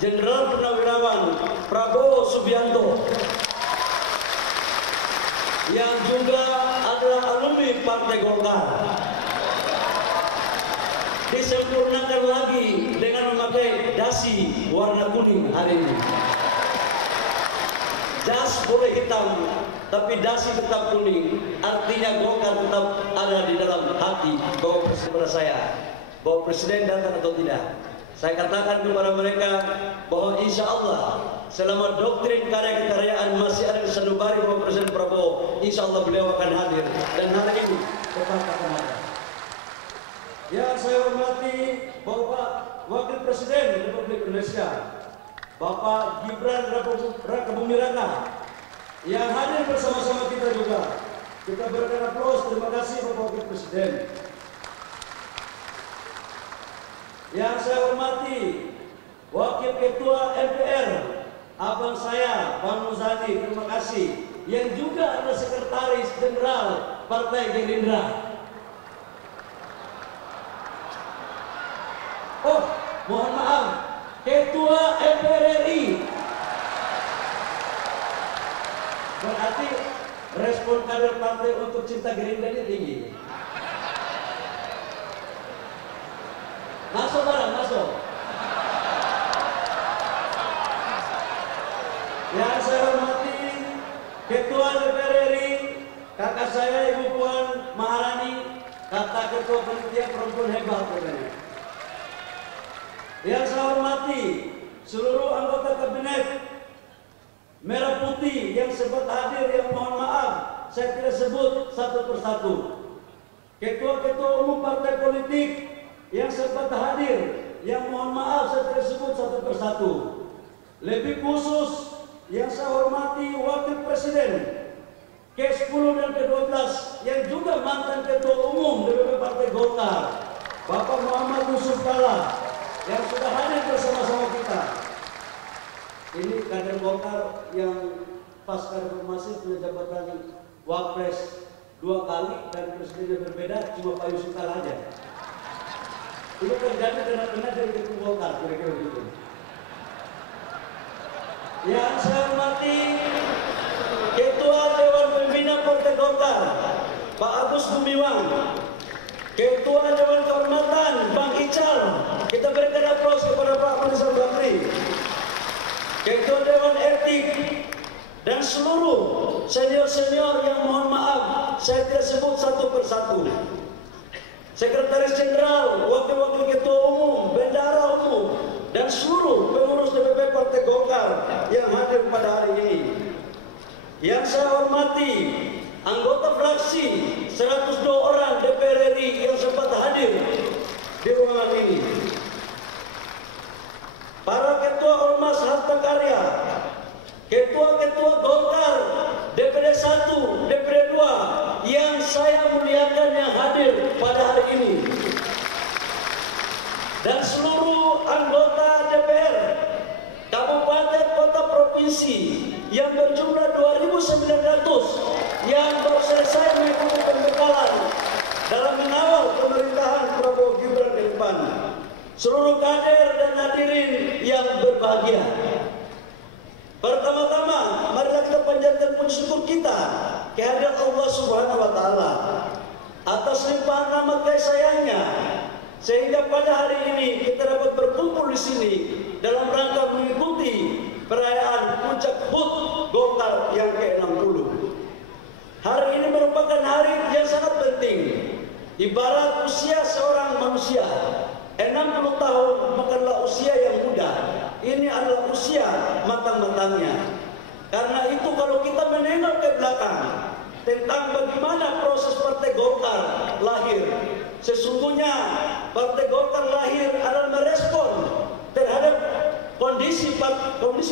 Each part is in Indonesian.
Jenderal Purnawirawan Prabowo Subianto, yang juga adalah alumni Partai Golkar, disempurnakan lagi dengan memakai dasi warna kuning hari ini. Jas boleh hitam, tapi dasi tetap kuning. Artinya Golkar tetap ada di dalam hati bahwa kepada saya, bahwa Presiden datang atau tidak. Saya katakan kepada mereka bahwa insya Allah selama doktrin karya-kekaryaan masih ada di sanubari Bapak Presiden Prabowo, insya Allah beliau akan hadir, dan hari ini tetap akan ada. Yang saya hormati Bapak Wakil Presiden Republik Indonesia, Bapak Gibran Raka Buming Raka, yang hadir bersama-sama kita juga. Kita berikan aplaus. Terima kasih Bapak Wakil Presiden. Yang saya hormati Wakil Ketua MPR, abang saya Bang Muzani, terima kasih. Yang juga adalah Sekretaris Jenderal Partai Gerindra. Oh, mohon maaf, Ketua MPR RI. Berarti respon kader partai untuk cinta Gerindra ini tinggi. Masuk barang, masuk. Yang saya hormati Ketua DPR RI, kakak saya Ibu Puan Maharani, kata Ketua Panitia Perempuan Hebat katanya. Yang saya hormati seluruh anggota kabinet Merah Putih yang sempat hadir, yang mohon maaf saya tidak sebut satu persatu. Ketua-ketua umum partai politik yang sempat hadir, yang mohon maaf saya tidak sebut satu persatu. Lebih khusus yang saya hormati Wakil Presiden ke-10 dan ke-12 yang juga mantan Ketua Umum DPP Partai Golkar, Bapak Muhammad Yusuf Kalla, yang sudah hadir bersama-sama kita. Ini kader Golkar yang pasca reformasi punya jabatan Wapres 2 kali dan presidennya berbeda, cuma Pak Yusuf Kalla aja. Itu terjadi karena dari Ketua Golkar, kira-kira begitu. Yang saya hormati Ketua Dewan Pembina Partai Golkar, Pak Agus Gumiwang, Ketua Dewan Kehormatan Bang Ical, kita berikan aplaus kepada Pak Manisal Bakri, Ketua Dewan Etik, dan seluruh senior-senior yang mohon maaf saya tidak sebut satu persatu. Sekretaris Jenderal, Wakil-Wakil Ketua Umum, Bendahara Umum, dan seluruh pengurus DPP Partai Golkar yang hadir pada hari ini. Yang saya hormati anggota fraksi 102 orang DPR RI yang sempat hadir di ruangan ini. Para Ketua Ormas Harta Karya, Ketua-Ketua Golkar DPD 1, DPD 2 yang saya muliakan yang hadir pada hari ini, dan seluruh anggota DPR Kabupaten Kota Provinsi yang berjumlah 2.900 yang baru selesai mengikuti pembekalan dalam mengawal pemerintahan Prabowo Gibran ke depan. Seluruh kader dan hadirin yang berbahagia, pertama-tama marilah kita panjatkan puji syukur kita kehadirat Allah Subhanahu wa taala atas limpahan rahmat kasih sayangnya, sehingga pada hari ini kita dapat berkumpul di sini dalam rangka mengikuti perayaan puncak HUT Golkar yang ke-60. Hari ini merupakan hari yang sangat penting. Ibarat usia seorang manusia, 60 tahun bukanlah usia yang muda. Ini adalah usia matang-matangnya. Karena itu kalau kita menengok ke belakang tentang bagaimana proses Partai Golkar lahir, sesungguhnya Partai Golkar lahir adalah merespon terhadap kondisi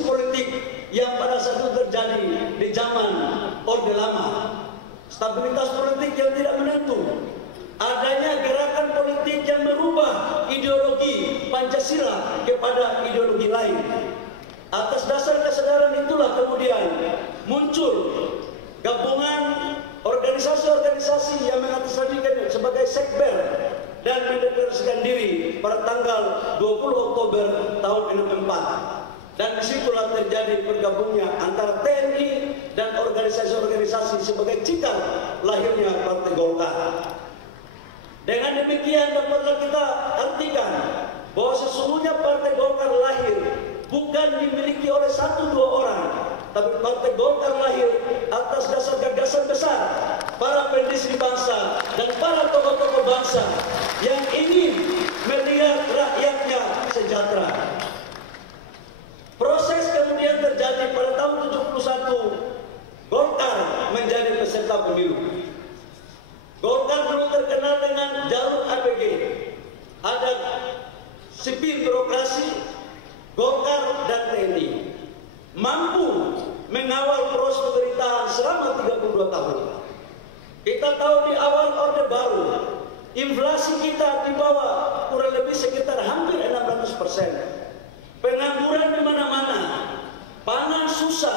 politik yang pada saat itu terjadi di zaman Orde Lama. Stabilitas politik yang tidak menentu, adanya gerakan politik yang merubah ideologi Pancasila kepada ideologi lain. Atas dasar kesadaran itulah kemudian muncul gabungan organisasi-organisasi yang mengatasnamakan sebagai Sekber dan mendeklarasikan diri pada tanggal 20 Oktober tahun 1964. Dan disitulah terjadi bergabungnya antara TNI dan organisasi-organisasi sebagai cikal lahirnya Partai Golkar. Dengan demikian dapatlah kita artikan bahwa sesungguhnya Partai Golkar lahir bukan dimiliki oleh 1-2 orang, tapi Partai Golkar lahir atas dasar gagasan besar para pendiri bangsa dan para tokoh-tokoh bangsa yang ingin melihat rakyatnya sejahtera. Proses kemudian terjadi pada tahun 71, Golkar menjadi peserta pemilu. Golkar dulu terkenal dengan jalur ABG, ada sipil birokrasi, Golkar dan TNI, mampu mengawal proses pemerintahan selama 32 tahun. Kita tahu di awal Orde Baru, inflasi kita di bawah kurang lebih sekitar hampir 600%. Pengangguran di mana-mana, pangan susah,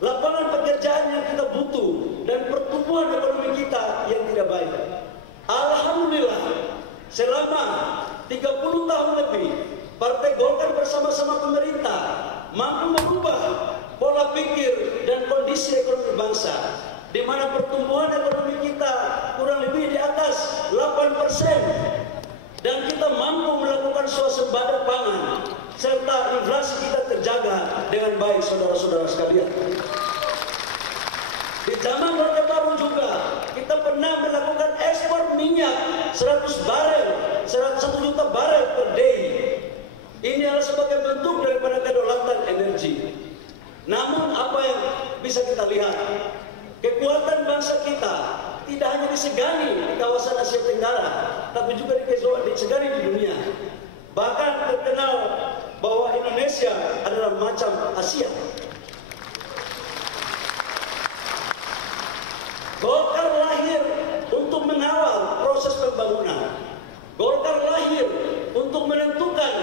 lapangan pekerjaan yang kita butuh, dan pertumbuhan ekonomi kita yang tidak baik. Alhamdulillah, selama 30 tahun lebih, Partai Golkar bersama-sama pemerintah mampu merubah pola pikir dan kondisi ekonomi bangsa, di mana pertumbuhan ekonomi kita kurang lebih di atas 8%, dan kita mampu melakukan swasembada pangan, serta inflasi kita terjaga dengan baik, saudara-saudara sekalian. Di zaman Orde Baru juga kita pernah melakukan ekspor minyak 1 juta barel per day. Ini adalah sebagai bentuk daripada kedaulatan energi. Namun apa yang bisa kita lihat, kekuatan bangsa kita tidak hanya disegani di kawasan Asia Tenggara, tapi juga disegani di dunia. Bahkan terkenal bahwa Indonesia adalah macam Asia. Golkar lahir untuk mengawal proses pembangunan. Golkar lahir untuk menentukan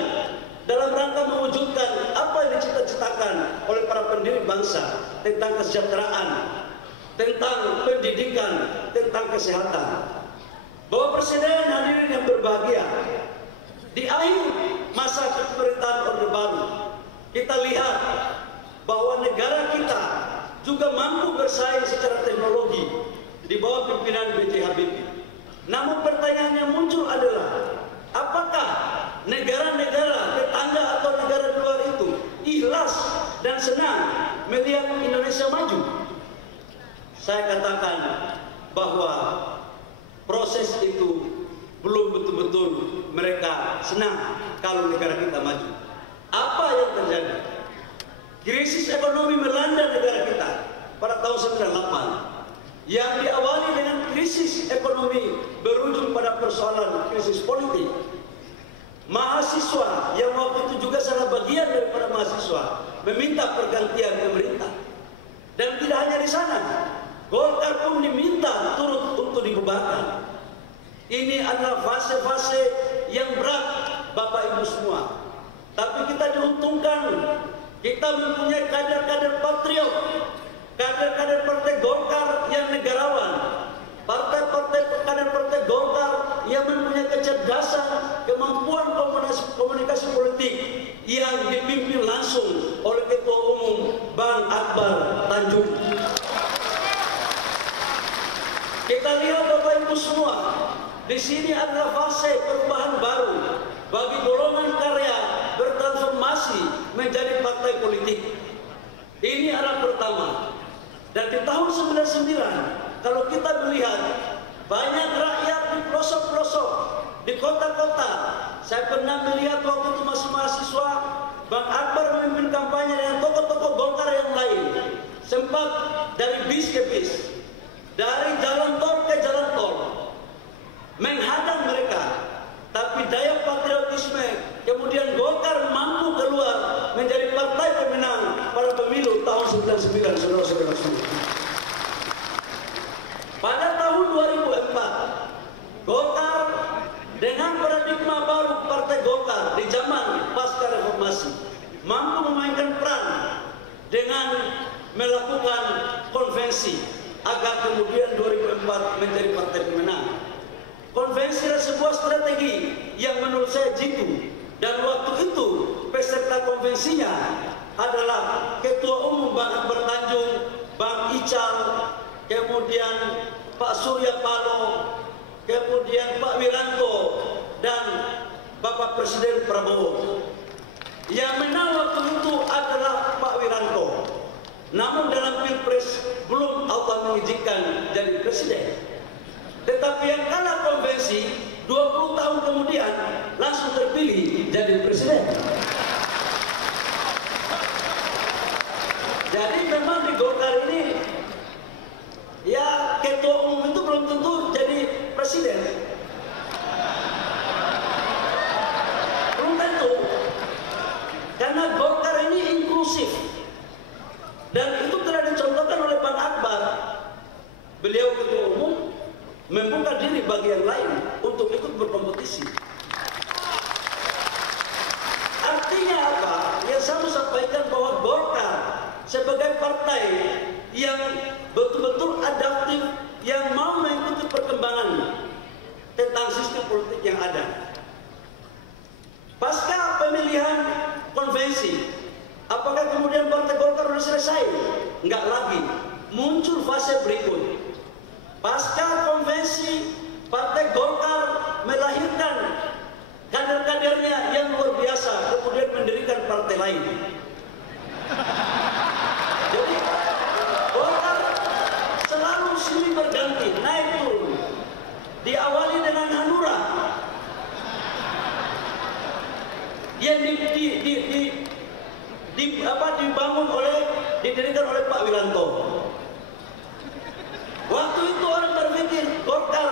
dalam rangka mewujudkan apa yang dicita-citakan oleh para pendiri bangsa tentang kesejahteraan, tentang pendidikan, tentang kesehatan. Bapak Presiden, hadirin yang berbahagia, di akhir masa kepemerintahan Orde Baru, kita lihat bahwa negara kita juga mampu bersaing secara teknologi di bawah pimpinan B.J. Habibie. Namun pertanyaan yang muncul adalah, apakah negara-negara tetangga atau negara luar itu ikhlas dan senang melihat Indonesia maju? Saya katakan bahwa proses itu belum betul-betul mereka senang kalau negara kita maju. Apa yang terjadi? Krisis ekonomi melanda negara kita pada tahun 98 yang diawali dengan krisis ekonomi berujung pada persoalan krisis politik. Mahasiswa yang waktu itu juga salah bagian daripada mahasiswa meminta pergantian pemerintah. Dan tidak hanya di sana, Golkar pun diminta turut untuk dibubarkan. Ini adalah fase-fase yang berat, Bapak Ibu semua. Tapi kita diuntungkan, kita mempunyai kader-kader patriot, kader-kader Partai Golkar yang negarawan, kader Partai Golkar yang mempunyai kecerdasan, kemampuan komunikasi politik yang dipimpin langsung oleh Ketua Umum Bang Akbar Tanjung. Kita lihat Bapak Ibu semua, di sini adalah fase perubahan baru bagi golongan karya bertransformasi menjadi partai politik. Ini adalah pertama. Dan di tahun 99, kalau kita melihat banyak rakyat di pelosok-pelosok, di kota-kota, saya pernah melihat waktu itu masih mahasiswa, Bang Akbar memimpin kampanye dengan tokoh-tokoh Golkar yang lain. Sempat dari bis ke bis, dari jalan tol ke jalan tol, menghadang mereka. Tapi daya patriotisme, kemudian Golkar mampu keluar menjadi partai pemenang pada pemilu tahun 99, saudara-saudara semua. Pada tahun 2004, Golkar dengan paradigma baru Partai Golkar di zaman pasca reformasi mampu memainkan peran dengan melakukan konvensi agar kemudian 2004 menjadi partai pemenang. Konvensi adalah sebuah strategi yang menurut saya jitu, dan waktu itu peserta konvensinya adalah Ketua Umum Bang Akbar Tanjung, Bang Ical, kemudian Pak Surya Paloh, kemudian Pak Wiranto, dan Bapak Presiden Prabowo. Yang menang waktu itu adalah Pak Wiranto. Namun dalam Pilpres belum Allah mengizinkan jadi presiden. Tetapi yang kalah konvensi 20 tahun kemudian langsung terpilih jadi presiden. Jadi memang di Golkar ini ya ketua umum itu belum tentu jadi presiden. Belum tentu. Karena Golkar ini inklusif. Dan itu telah dicontohkan oleh Bang Akbar. Beliau ketua umum membuka diri bagi yang lain untuk ikut berkompetisi. Artinya apa? Yang saya mau sampaikan bahwa Golkar sebagai partai yang betul-betul adaptif, yang mau mengikuti perkembangan tentang sistem politik yang ada. Pasca pemilihan konvensi, apakah kemudian Partai Golkar sudah selesai? Enggak lagi. Muncul fase berikut. Pasca konvensi, Partai Golkar melahirkan kader-kadernya yang luar biasa, kemudian mendirikan partai lain. Jadi Golkar selalu silih berganti, naik turun. Diawali dengan Hanura yang didirikan oleh Pak Wiranto. Waktu itu orang berpikir Golkar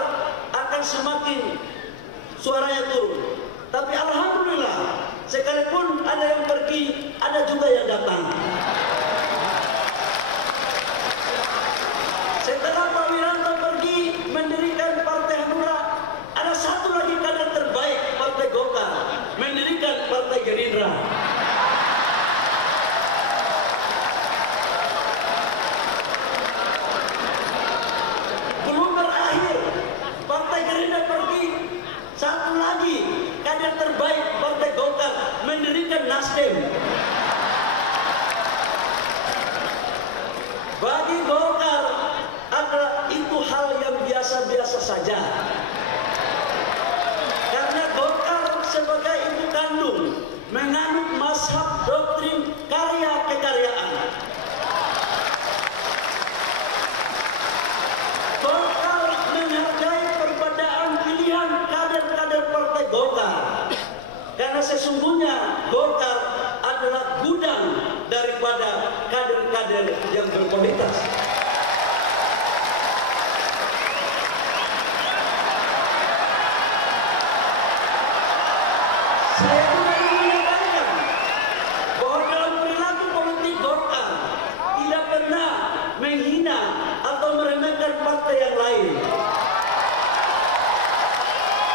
akan semakin suaranya turun. Tapi alhamdulillah, sekalipun ada yang pergi, ada juga yang datang. Setelah Pak Wiranto pergi mendirikan Partai Hanura, ada satu lagi kader terbaik Partai Golkar, mendirikan Partai Gerindra. Belum berakhir, Partai Gerindra pergi, satu lagi kader terbaik Partai Golkar mendirikan Nasdem. Bagi Golkar adalah itu hal yang biasa-biasa saja. Karena Golkar sebagai ibu kandung menganut mazhab doktrin karya kekaryaan. Golkar menghargai perbedaan pilihan kader-kader Partai Golkar. Karena sesungguhnya Golkar adalah gudang daripada kader-kader yang berkualitas. Saya juga ingin menekankan bahwa dalam perilaku politik Golkar tidak pernah menghina atau meremehkan partai yang lain.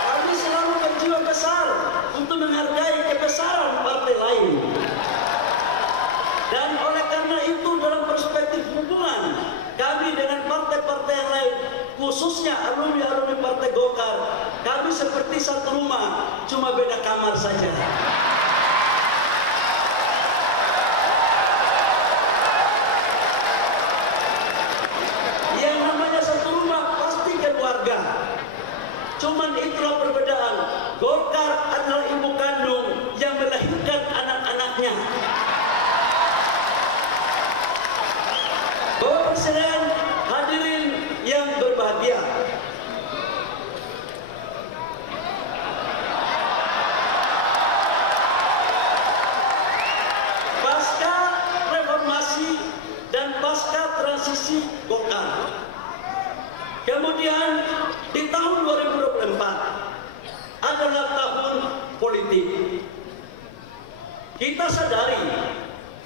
Kami selalu berjiwa besar untuk menghargai kebesaran partai lain. Dan oleh karena itu dalam perspektif hubungan kami dengan partai-partai yang lain, khususnya alumni-alumni Partai Golkar, kami seperti satu rumah, cuma beda kamar saja. Yang namanya satu rumah pasti keluarga. Cuman itulah perbedaan. Golkar adalah ibu kandung yang melahirkan anak-anaknya. Bapak Presiden, hadirin yang berbahagia. Pasca reformasi dan pasca transisi Golkar, kemudian di tahun 2024 adalah tahun politik. Kita sadari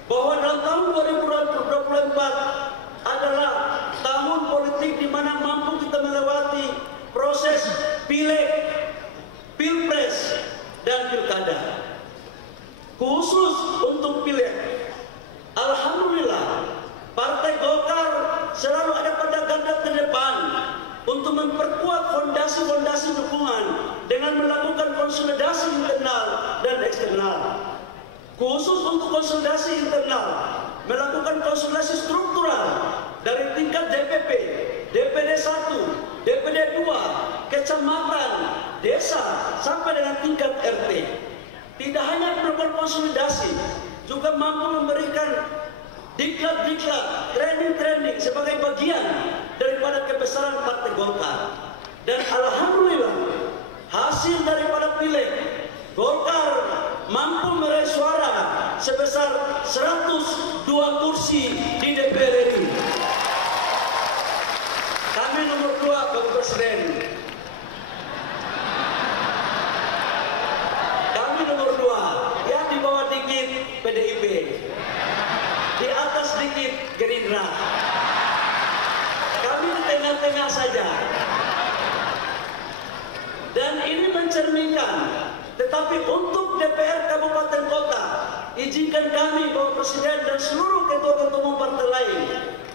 bahwa dalam tahun 2024 adalah tahun politik di mana mampu kita melewati proses pileg, pilpres, dan pilkada. Khusus untuk pileg, alhamdulillah Partai Golkar selalu ada pada garda terdepan untuk memperkuat fondasi-fondasi dukungan dengan melakukan konsolidasi internal dan eksternal. konsolidasi internal, melakukan konsolidasi struktural dari tingkat DPP, DPD 1, DPD 2, kecamatan, desa, sampai dengan tingkat RT. Tidak hanya melakukan konsolidasi, juga mampu memberikan diklat-diklat, training-training sebagai bagian daripada kebesaran Partai Golkar. Dan alhamdulillah, hasil daripada pileg, Golkar mampu meraih suara sebesar 102 kursi di DPR RI. Kami nomor 2, Bapak Presiden. Kami nomor 2, ya di bawah dikit PDIP, di atas dikit Gerindra. Kami di tengah-tengah saja. Dan ini mencerminkan, tetapi untuk DPR Kabupaten Kota, izinkan kami Bapak Presiden dan seluruh ketua-ketua umum partai lain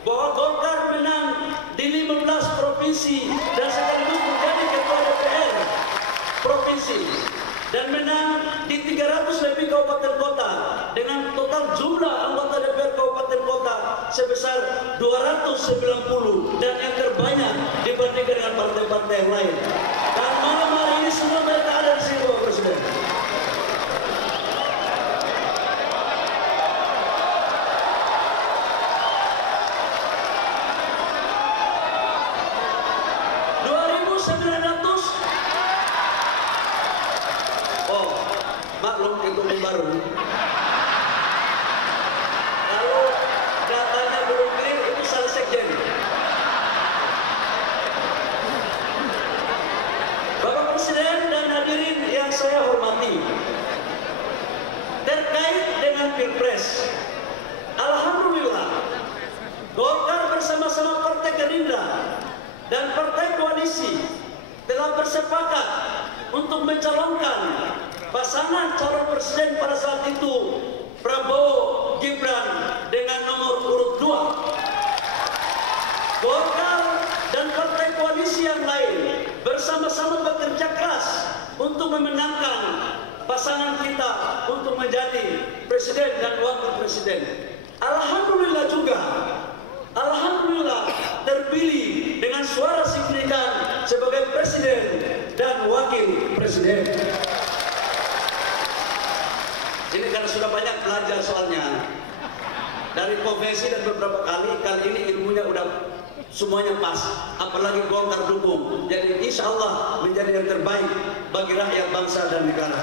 bahwa Golkar menang di 15 provinsi dan sekaligus menjadi ketua DPR provinsi dan menang di 300 lebih kabupaten kota dengan total jumlah anggota DPR kabupaten kota sebesar 290 dan yang terbanyak dibandingkan dengan partai-partai yang lain. Dan malam hari ini semua mereka ada di sini, Bapak Presiden. Maklum itu baru. Kalau datanya belum clear itu salah sekjen. Bapak Presiden dan hadirin yang saya hormati, terkait dengan Pilpres, alhamdulillah Golkar bersama-sama Partai Gerindra dan Partai Koalisi telah bersepakat untuk mencalonkan pasangan calon presiden pada saat itu Prabowo Gibran dengan nomor urut 2. Golkar dan partai koalisi yang lain bersama-sama bekerja keras untuk memenangkan pasangan kita untuk menjadi presiden dan wakil presiden. Alhamdulillah juga, alhamdulillah terpilih dengan suara signifikan sebagai presiden dan wakil presiden. Ini karena sudah banyak belajar soalnya dari konvensi dan beberapa kali ini ilmunya udah semuanya pas, apalagi Golkar dukung. Jadi insya Allah menjadi yang terbaik bagi rakyat bangsa dan negara.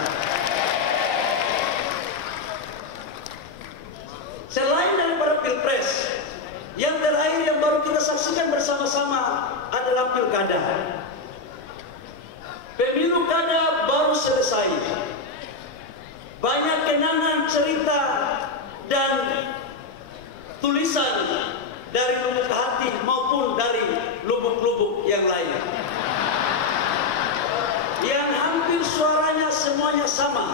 Selain daripada Pilpres, yang terakhir yang baru kita saksikan bersama-sama adalah Pilkada. Pemilu kada baru selesai. Banyak kenangan, cerita, dan tulisan dari lubuk hati maupun dari lubuk-lubuk yang lain, yang hampir suaranya semuanya sama.